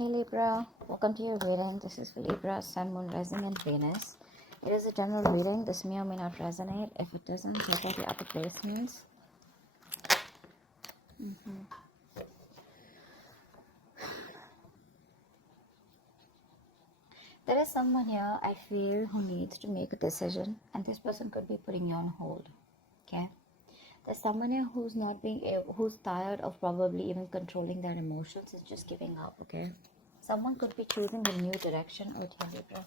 Hey Libra, welcome to your reading. This is for Libra, Sun, Moon, Rising, and Venus. It is a general reading. This may or may not resonate. If it doesn't, check out the upper placements. There is someone here I feel who needs to make a decision, and this person could be putting you on hold. Okay, there's someone here who's not being able, who's tired of probably even controlling their emotions and just giving up. Okay, someone could be choosing a new direction. Oh, dear Libra.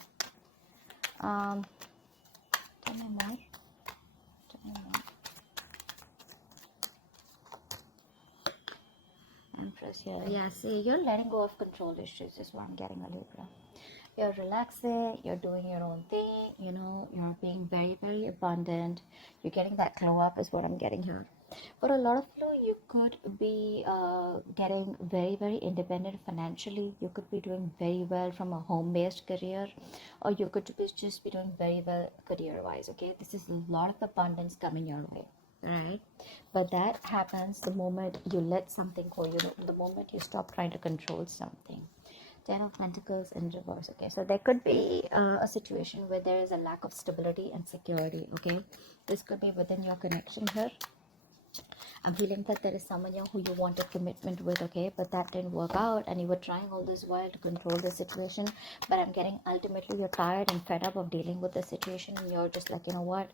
Tell me more. Tell me more. Empress here. Yeah, see, you're letting go of control issues is what I'm getting, a Libra. You're relaxing, you're doing your own thing, you're being very, very abundant. You're getting that glow up is what I'm getting here. For a lot of you could be getting very, very independent financially. You could be doing very well from a home-based career, or you could just be doing very well career-wise, okay? This is a lot of abundance coming your way. Right, but that happens the moment you let something go, the moment you stop trying to control something. 10 of Pentacles in reverse. Okay, so there could be a situation where there is a lack of stability and security. Okay, this could be within your connection here. I'm feeling that there is someone here who you wanted commitment with, okay, but that didn't work out, and you were trying all this while to control the situation. But I'm getting ultimately you're tired and fed up of dealing with the situation, and you're just like, you know what,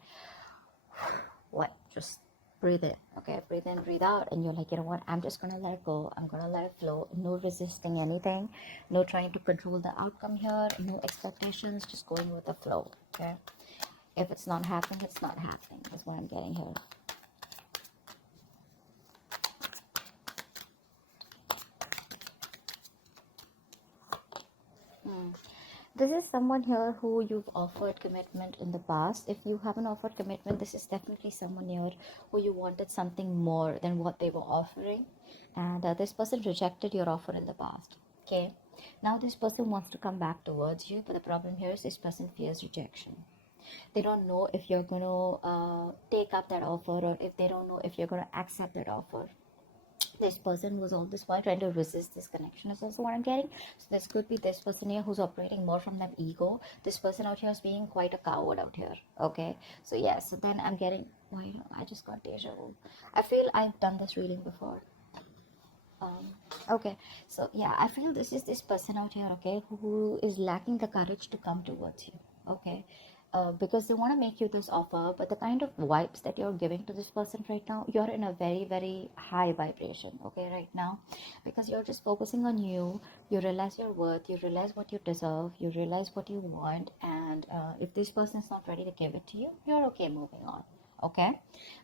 just breathe in. Okay, breathe in, breathe out, and you're like, you know what, I'm just gonna let it go. I'm gonna let it flow. No resisting anything, no trying to control the outcome here, no expectations, just going with the flow. Okay, if it's not happening, it's not happening. That's what I'm getting here. This is someone here who you've offered commitment in the past. If you haven't offered commitment, this is definitely someone here who you wanted something more than what they were offering, and this person rejected your offer in the past. Okay, now this person wants to come back towards you, but the problem here is this person fears rejection. They don't know if you're going to take up that offer, or if they don't know if you're going to accept that offer. This person was all this while trying to resist this connection is also what I'm getting. So this could be this person here who's operating more from that ego. This person out here is being quite a coward out here. Okay, so yes, so then I'm getting, why I just got deja vu. I feel I've done this reading before. Okay, so yeah, I feel this is this person out here, okay, who is lacking the courage to come towards you. Okay, because they want to make you this offer, but the kind of vibes that you're giving to this person right now, you're in a very, very high vibration, okay, right now, because you're just focusing on you. You realize your worth, you realize what you deserve, you realize what you want, and if this person is not ready to give it to you, you're okay moving on. Okay,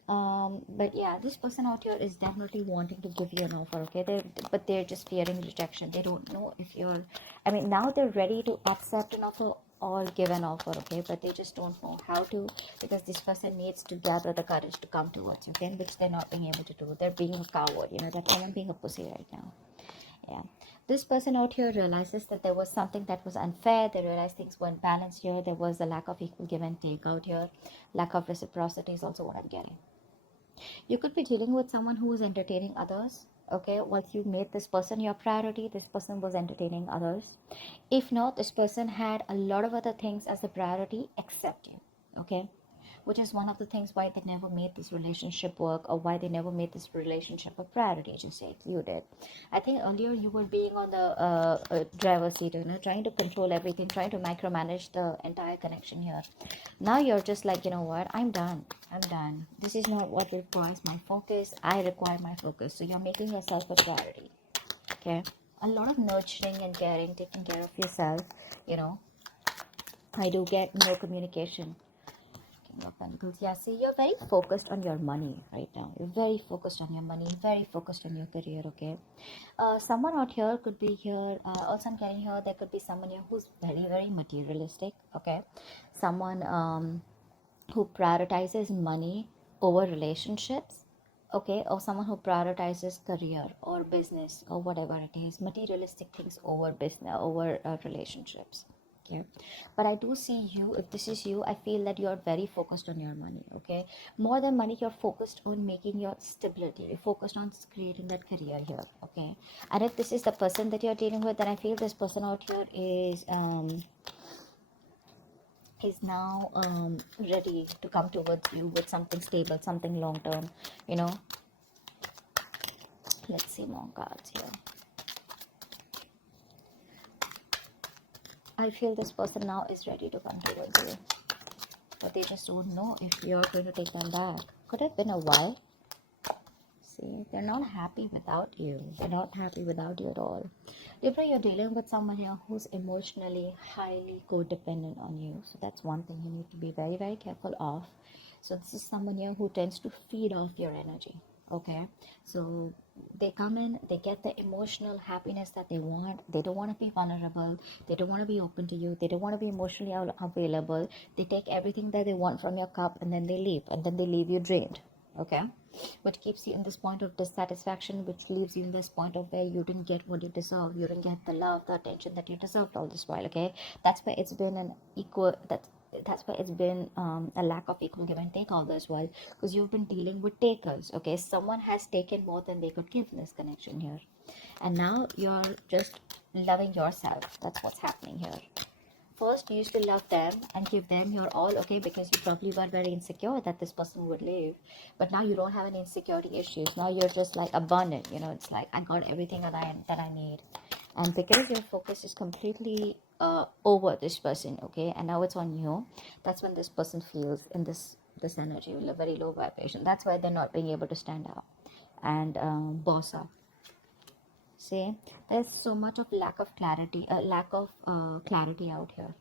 but yeah, this person out here is definitely wanting to give you an offer. Okay, but they're just fearing rejection. They don't know if you're, I mean, now they're ready to accept an offer or give an offer, okay, but they just don't know how to, because this person needs to gather the courage to come towards you, okay, which they're not being able to do. They're being a coward, that someone being a pussy right now. Yeah, this person out here realizes that there was something that was unfair. They realized things weren't balanced here. There was a lack of equal give and take out here. Lack of reciprocity is also what I'm getting. You could be dealing with someone who is entertaining others. Okay, once you made this person your priority, this person was entertaining others. If not, this person had a lot of other things as a priority except you. Okay, which is one of the things why they never made this relationship work, or why they never made this relationship a priority, just like you did. I think earlier you were being on the driver's seat, trying to control everything, trying to micromanage the entire connection here. Now you're just like, you know what, I'm done. This is not what requires my focus. I require my focus. So you're making yourself a priority. Okay, a lot of nurturing and caring, taking care of yourself. I do get no communication. King of Pentacles. Yeah, see, you're very focused on your money right now. You're very focused on your money, very focused on your career, okay? Someone out here could be here. Also, I'm getting here, there could be someone here who's very, very materialistic, okay? Someone who prioritizes money over relationships, okay? Or someone who prioritizes career or business or whatever it is, materialistic things over business, over relationships. Okay, but I do see you, if this is you, I feel that you're very focused on your money. Okay, more than money, you're focused on making your stability, you're focused on creating that career here. Okay, and if this is the person that you're dealing with, then I feel this person out here is now ready to come towards you with something stable, something long term, you know. Let's see more cards here. I feel this person now is ready to come towards you, but they just don't know if you're going to take them back. Could have been a while. See, they're not happy without you. They're not happy without you at all. Libra, you're dealing with someone here who's emotionally highly codependent on you. So that's one thing you need to be very, very careful of. So this is someone here who tends to feed off your energy. Okay, so they come in, they get the emotional happiness that they want. They don't want to be vulnerable, they don't want to be open to you, they don't want to be emotionally available. They take everything that they want from your cup, and then they leave, and then they leave you drained. Okay, which keeps you in this point of dissatisfaction, which leaves you in this point of where you didn't get what you deserve, you didn't get the love, the attention that you deserved all this while. Okay, that's why it's been an equal that's why it's been a lack of equal give and take all this while, because you've been dealing with takers. Okay, someone has taken more than they could give in this connection here, and now you're just loving yourself. That's what's happening here. First, you used to love them and give them your all, okay, because you probably were very insecure that this person would leave. But now you don't have any insecurity issues. Now you're just like abundant, you know. It's like, I got everything that I need. And because your focus is completely over this person, okay, and now it's on you, that's when this person feels in this energy, a very low vibration. That's why they're not being able to stand out and boss up. See, there's so much of lack of clarity out here.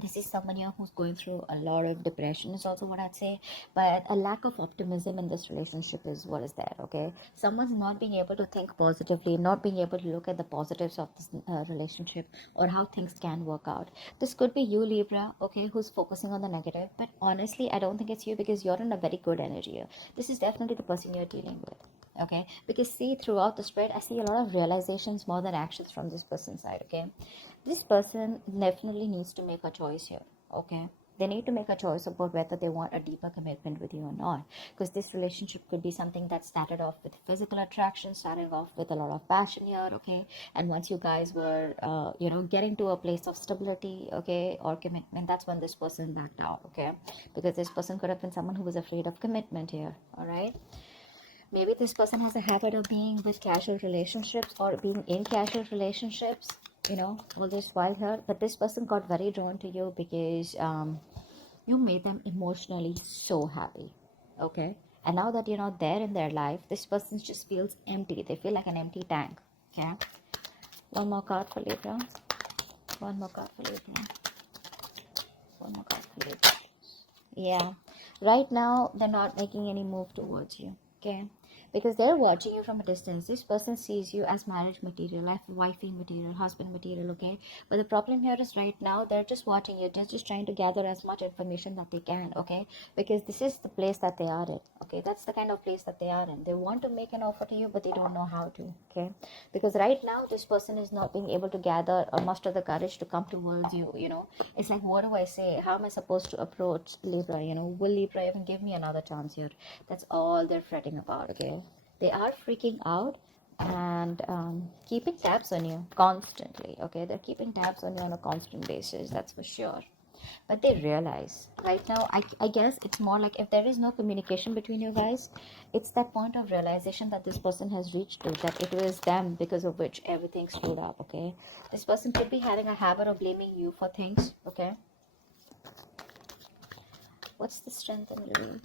This is someone here who's going through a lot of depression is also what I'd say, but a lack of optimism in this relationship is what is there. Okay, someone's not being able to think positively, not being able to look at the positives of this relationship, or how things can work out. This could be you, Libra, okay, who's focusing on the negative, but honestly I don't think it's you, because you're in a very good energy here. This is definitely the person you're dealing with. Okay, because see, throughout the spread I see a lot of realizations more than actions from this person's side. Okay, this person definitely needs to make a choice here. Okay, they need to make a choice about whether they want a deeper commitment with you or not, because this relationship could be something that started off with physical attraction, starting off with a lot of passion here. Okay, and once you guys were getting to a place of stability, okay, or commitment, that's when this person backed out. Okay, because this person could have been someone who was afraid of commitment here. All right, maybe this person has a habit of being with casual relationships or being in casual relationships, all this while here. But this person got very drawn to you because you made them emotionally so happy. Okay, and now that you're not there in their life, this person just feels empty. They feel like an empty tank. Okay, one more card for Libra. One more card for Libra. One more card for Libra. Yeah, right now they're not making any move towards you. Okay, because they're watching you from a distance. This person sees you as marriage material, life wifey material, husband material. Okay, but the problem here is right now they're just watching you. They're just trying to gather as much information that they can. Okay, because this is the place that they are in. Okay, that's the kind of place that they are in. They want to make an offer to you, but they don't know how to. Okay, because right now this person is not being able to gather or muster the courage to come towards you. It's like, what do I say? How am I supposed to approach Libra? Will Libra even give me another chance here? That's all they're fretting about. Okay, they are freaking out and keeping tabs on you constantly. Okay, they're keeping tabs on you on a constant basis, that's for sure. But they realize right now, I guess it's more like, if there is no communication between you guys, it's that point of realization that this person has reached to, that it was them because of which everything screwed up. Okay, this person could be having a habit of blaming you for things. Okay, what's the strength and release?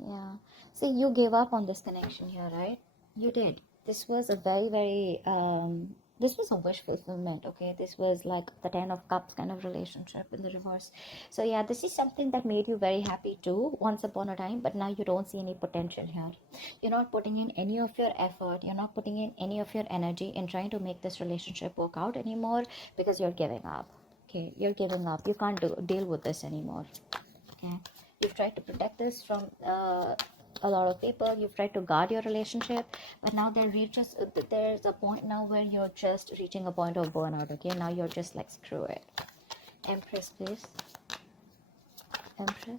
Yeah. See, you gave up on this connection here, right? You did. This was a very, very, this was a wish fulfillment, okay? This was like the 10 of Cups kind of relationship in the reverse. So, yeah, this is something that made you very happy too, once upon a time, but now you don't see any potential here. You're not putting in any of your effort, you're not putting in any of your energy in trying to make this relationship work out anymore, because you're giving up. Okay, you're giving up. You can't deal with this anymore. Okay, you've tried to protect this from a lot of people. You've tried to guard your relationship, but now there's a point now where you're just reaching a point of burnout. Okay, now you're just like, screw it. Empress, please. Empress.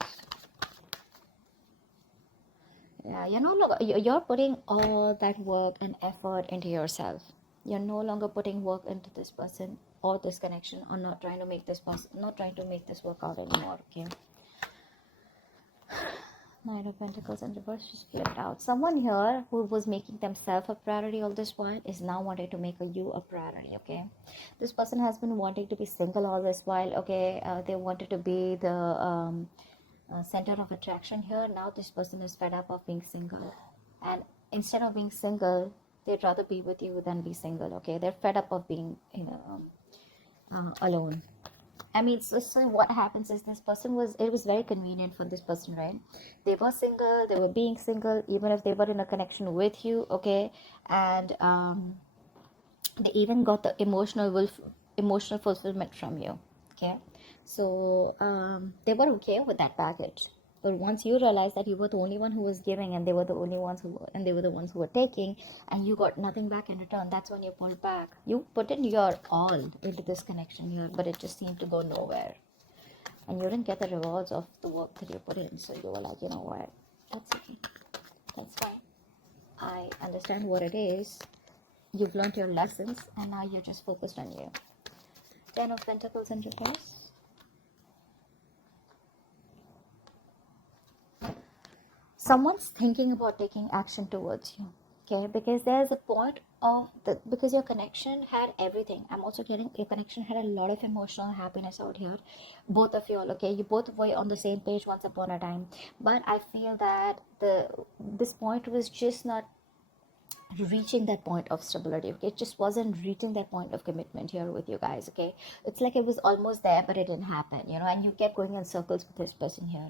Yeah, you're no longer, you're putting all that work and effort into yourself. You're no longer putting work into this person or this connection, or not trying to make this person, not trying to make this work out anymore. Okay. Knight of Pentacles in reverse just flipped out. Someone here who was making themselves a priority all this while is now wanting to make you a priority. Okay, this person has been wanting to be single all this while. Okay, they wanted to be the center of attraction here. Now this person is fed up of being single, and instead of being single, they'd rather be with you than be single. Okay, they're fed up of being alone. I mean, so what happens is, it was very convenient for this person, right? They were single, they were being single, even if they were in a connection with you, okay? And they even got the emotional fulfillment from you, okay? So they were okay with that package. But once you realize that you were the only one who was giving, and they were the only ones they were the ones who were taking, and you got nothing back in return, that's when you pulled back. You put in your all into this connection here, but it just seemed to go nowhere, and you didn't get the rewards of the work that you put in. So you were like, you know what, that's okay, that's fine, I understand what it is. You've learned your lessons, and now you're just focused on you. 10 of Pentacles in reverse. Someone's thinking about taking action towards you, okay? Because there's a point of because your connection had everything. I'm also getting your connection had a lot of emotional happiness out here. Both of you all, okay? You both were on the same page once upon a time, but I feel that this point was just not reaching that point of stability. Okay, it just wasn't reaching that point of commitment here with you guys. Okay, it's like it was almost there, but it didn't happen, and you kept going in circles with this person here.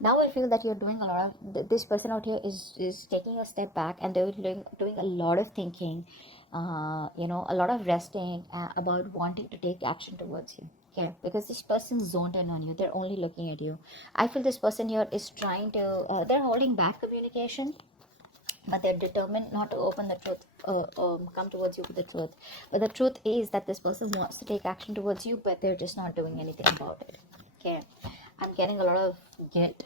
Now I feel that you're doing a lot of, this person out here is taking a step back, and they're doing a lot of thinking, a lot of resting about wanting to take action towards you. Okay, because this person's zoned in on you. They're only looking at you. I feel this person here is trying to, they're holding back communication, but they're determined not to open the truth, come towards you with the truth. But the truth is that this person wants to take action towards you, but they're just not doing anything about it. Okay, I'm getting a lot of guilt.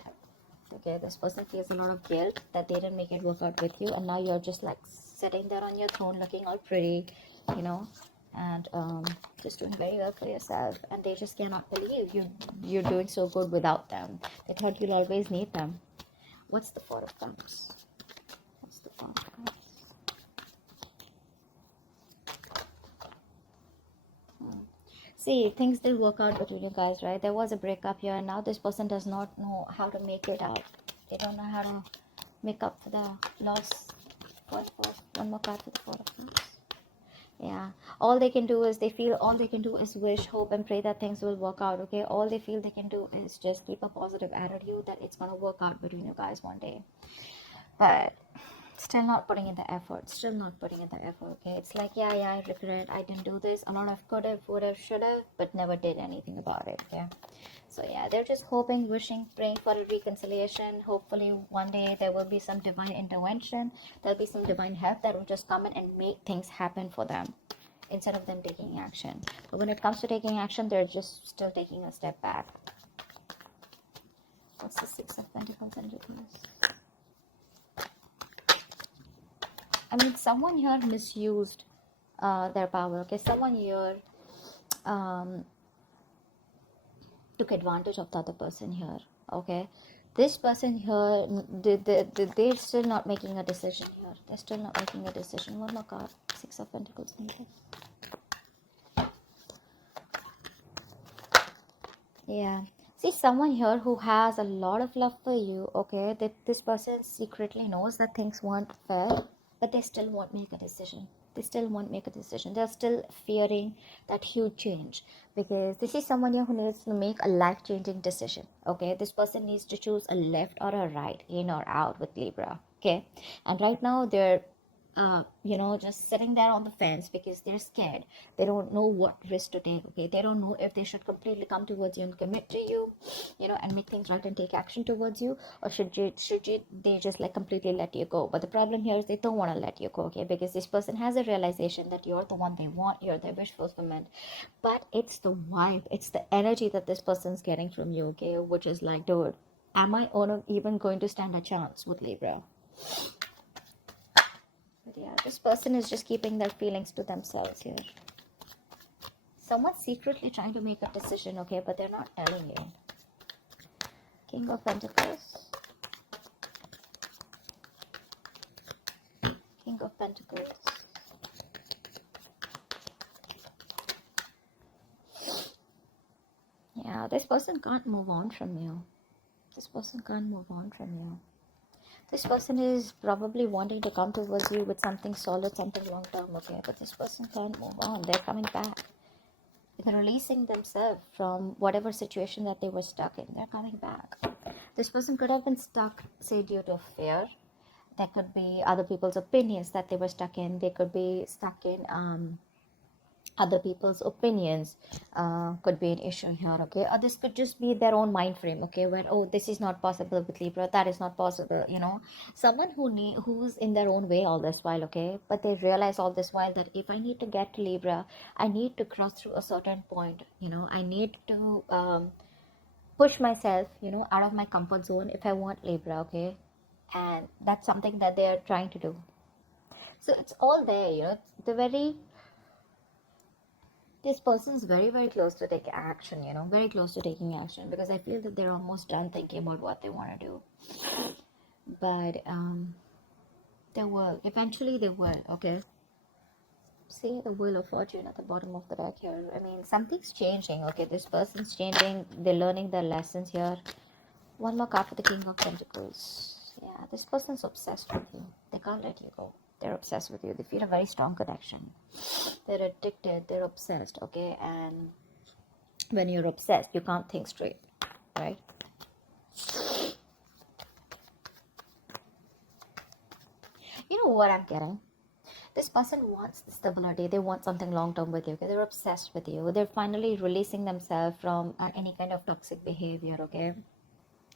Okay, this person feels a lot of guilt that they didn't make it work out with you, and now you're just like sitting there on your throne looking all pretty, and just doing very well for yourself, and they just cannot believe you're doing so good without them. They thought you'll always need them. What's the Four of Cups? What's the Four of Cups? See, things did work out between you guys, right? There was a breakup here, and now this person does not know how to make it out. They don't know how to make up for the loss. One more card for the Four of Cups. Yeah, all they can do is wish, hope, and pray that things will work out. Okay, all they feel they can do is just keep a positive attitude that it's gonna work out between you guys one day. But still not putting in the effort. Okay, it's like, yeah, I regret, I didn't do this. A lot of could have, would have, should have, but never did anything about it. Okay, so yeah, they're just hoping, wishing, praying for a reconciliation. Hopefully one day there will be some divine intervention. There'll be some divine help that will just come in and make things happen for them, instead of them taking action. But when it comes to taking action, they're just still taking a step back. What's the Six of Pentacles in reverse? I mean, someone here misused their power. Okay, someone here took advantage of the other person here. Okay, this person here, they're still not making a decision here. They're still not making a decision. One more card. Six of Pentacles needed. Yeah. See, someone here who has a lot of love for you. Okay, that this person secretly knows that things weren't fair, but they still won't make a decision. They're still fearing that huge change, because this is someone here who needs to make a life-changing decision. Okay, this person needs to choose a left or a right, in or out with Libra. Okay, and right now they're just sitting there on the fence because they're scared. They don't know what risk to take. Okay, they don't know if they should completely come towards you and commit to you, and make things right and take action towards you, or should you they just like completely let you go. But the problem here is they don't want to let you go. Okay, because this person has a realization that you're the one they want, you're their wish fulfillment. But it's the vibe, it's the energy that this person's getting from you. Okay, which is like, dude, am I even going to stand a chance with Libra? But yeah, this person is just keeping their feelings to themselves here. Someone's secretly trying to make a decision, okay, but they're not telling you. King of Pentacles. King of Pentacles. Yeah, this person can't move on from you. This person can't move on from you. This person is probably wanting to come towards you with something solid, something long term, okay? But this person can't move on. They're coming back. They're releasing themselves from whatever situation that they were stuck in. They're coming back. This person could have been stuck, say, due to fear. There could be other people's opinions that they were stuck in. They could be stuck in other people's opinions, could be an issue here, okay? Or this could just be their own mind frame, okay, where, oh, this is not possible with Libra, that is not possible, someone who's in their own way all this while, okay, but they realize all this while that if I need to get to Libra, I need to cross through a certain point, I need to push myself, out of my comfort zone if I want Libra, okay? And that's something that they are trying to do. So it's all there, the very this person is very, very close to take action, very close to taking action, because I feel that they're almost done thinking about what they want to do. But eventually they will, okay? See the Wheel of Fortune at the bottom of the deck here. I mean, something's changing, okay? This person's changing, they're learning their lessons here. One more card for the King of Pentacles. Yeah, this person's obsessed with you. They can't let you go. They're obsessed with you. They feel a very strong connection. They're addicted. They're obsessed, okay? And when you're obsessed, you can't think straight, right? You know what I'm getting? This person wants the stability. They want something long-term with you, okay? They're obsessed with you. They're finally releasing themselves from any kind of toxic behavior, okay?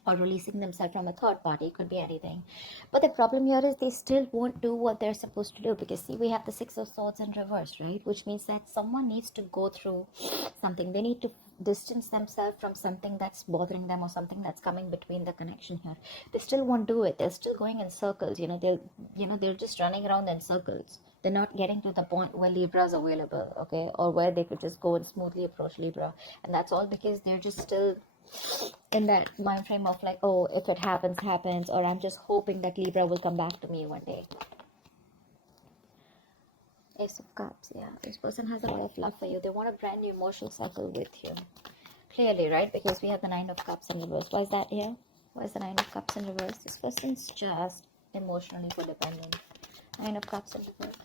Or releasing themselves from a third party. It could be anything. But the problem here is they still won't do what they're supposed to do, because see, we have the Six of Swords in reverse, right? Which means that someone needs to go through something. They need to distance themselves from something that's bothering them, or something that's coming between the connection here. They still won't do it. They're still going in circles. They're just running around in circles. They're not getting to the point where Libra is available, okay, or where they could just go and smoothly approach Libra. And that's all because they're just still in that mind frame of like, oh, if it happens, or I'm just hoping that Libra will come back to me one day. Ace of Cups. Yeah, this person has a lot of love for you. They want a brand new emotional cycle with you, clearly, right? Because we have the Nine of Cups in reverse. Why is that here? Why is the Nine of Cups in reverse? This person's just emotionally codependent. Nine of Cups in reverse.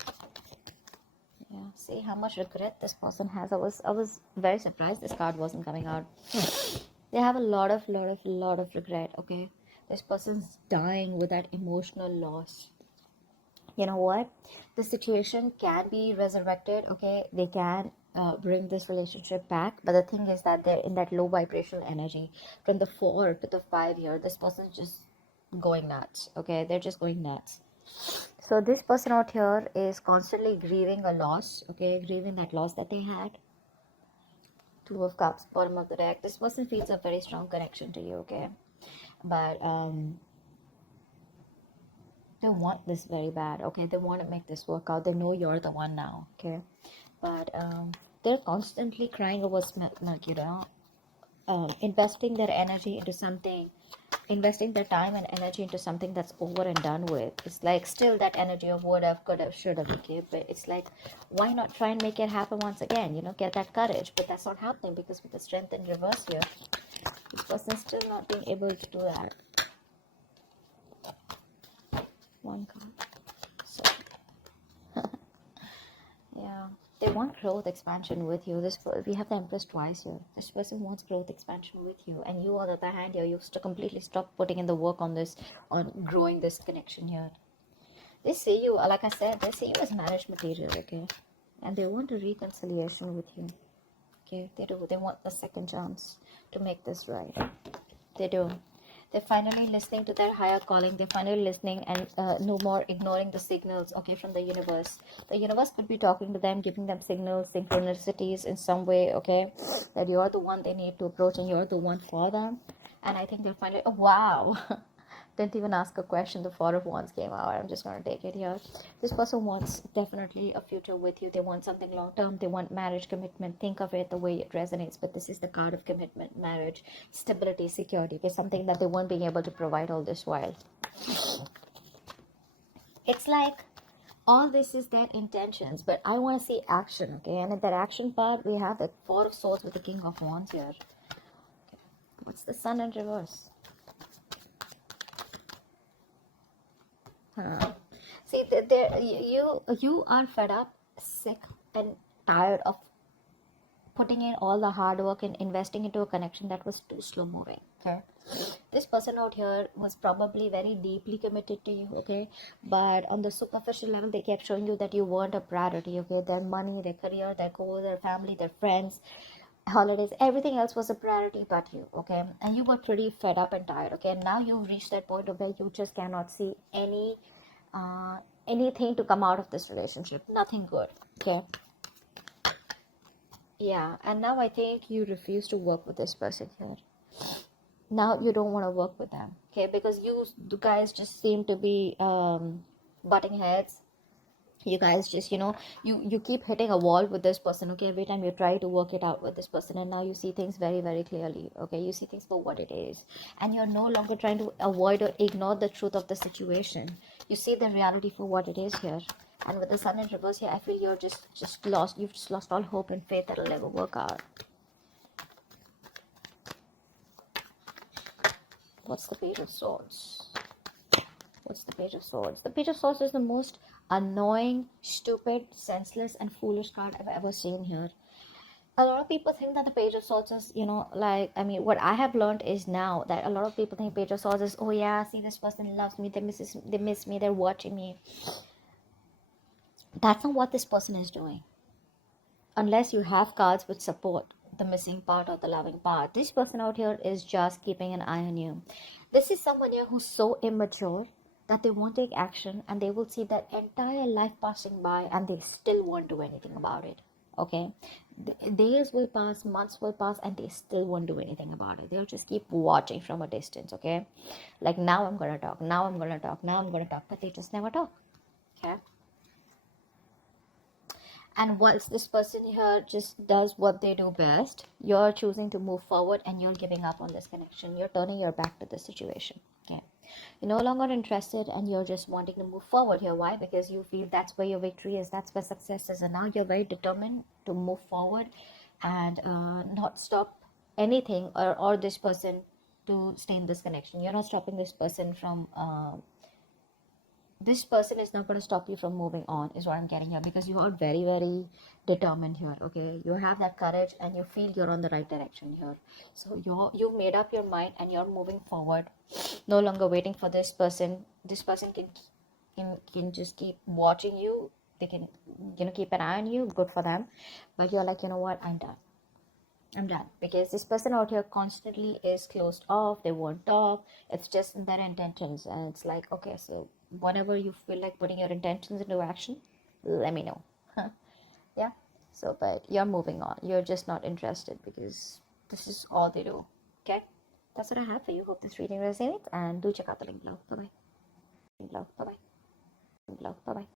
Yeah, see how much regret this person has. I was very surprised this card wasn't coming out. They have a lot of regret, okay? This person's dying with that emotional loss. You know what? The situation can be resurrected, okay? They can bring this relationship back, but the thing is that they're in that low vibrational energy. From the 4 to the 5 here, this person's just going nuts, okay? They're just going nuts. So this person out here is constantly grieving a loss, okay? Grieving that loss that they had. Two of Cups, bottom of the deck. This person feels a very strong connection to you, okay? But they want this very bad, okay? They want to make this work out. They know you're the one now, okay? But they're constantly crying over milk, investing their energy into something, investing their time and energy into something that's over and done with. It's like still that energy of would have, could have, should have, okay? But it's like, why not try and make it happen once again, get that courage? But that's not happening, because with the Strength in reverse here, this person's still not being able to do that. One card. So yeah, they want growth expansion with you. We have the Empress twice here. This person wants growth expansion with you, and you on the other hand here, you completely stop putting in the work on growing this connection here. They see you, like I said, they see you as marriage material, okay? And they want a reconciliation with you, okay? They do. They want the second chance to make this right. They do. They're finally listening to their higher calling. They're finally listening and no more ignoring the signals, okay, from the universe. The universe could be talking to them, giving them signals, synchronicities in some way, okay, that you're the one they need to approach and you're the one for them. And I think they'll finally, oh, wow. Didn't even ask a question. The Four of Wands came out. I'm just going to take it here. This person wants definitely a future with you. They want something long term. They want marriage, commitment. Think of it the way it resonates. But this is the card of commitment, marriage, stability, security. Okay, something that they weren't being able to provide all this while. It's like all this is their intentions, but I want to see action, okay? And in that action part, we have the Four of Swords with the King of Wands here. Okay. What's the Sun in reverse? See, you are fed up, sick, and tired of putting in all the hard work and investing into a connection that was too slow moving. Okay, this person out here was probably very deeply committed to you. Okay, but on the superficial level, they kept showing you that you weren't a priority. Okay, their money, their career, their goal, their family, their friends, holidays, everything else was a priority but you. Okay, and you were pretty fed up and tired. Okay, and now you've reached that point of where you just cannot see anything to come out of this relationship. Nothing good. Okay, yeah, and now I think you refuse to work with this person here. Now you don't want to work with them, okay, because you guys just seem to be butting heads. You guys just, you keep hitting a wall with this person, okay, every time you try to work it out with this person, and now you see things very, very clearly, okay, you see things for what it is, and you're no longer trying to avoid or ignore the truth of the situation. You see the reality for what it is here. And with the Sun in reverse here, I feel you're just lost. You've just lost all hope and faith that it'll never work out. What's the Page of Swords? What's the Page of Swords? The Page of Swords is the most annoying, stupid, senseless, and foolish card I've ever seen here. A lot of people think that the Page of Swords is, what I have learned is now that a lot of people think Page of Swords is, oh yeah, see, this person loves me, they miss me, they're watching me. That's not what this person is doing. Unless you have cards which support the missing part or the loving part, this person out here is just keeping an eye on you. This is someone here who's so immature that they won't take action, and they will see that entire life passing by and they still won't do anything about it. Okay, days will pass, months will pass, and they still won't do anything about it. They'll just keep watching from a distance. Okay, like, now I'm gonna talk, now I'm gonna talk, now I'm gonna talk, but they just never talk. Okay. And once this person here just does what they do best, you're choosing to move forward and you're giving up on this connection. You're turning your back to the situation. Okay, you're no longer interested and you're just wanting to move forward here. Why? Because you feel that's where your victory is, that's where success is, and now you're very determined to move forward and not stop anything or this person to stay in this connection. You're not stopping this person from this person is not going to stop you from moving on, is what I'm getting here, because you are very, very determined here. Okay, you have that courage and you feel you're on the right direction here. So you've made up your mind and you're moving forward, no longer waiting for this person. This person can just keep watching you. They can, keep an eye on you. Good for them. But you're like, you know what, I'm done, because this person out here constantly is closed off. They won't talk. It's just in their intentions, and it's like, okay, so whenever you feel like putting your intentions into action, let me know. Yeah. So, but you're moving on. You're just not interested because this is all they do. Okay, that's what I have for you. Hope this reading resonates, and do check out the link below. Bye bye. Link below. Bye bye. Link below. Bye bye.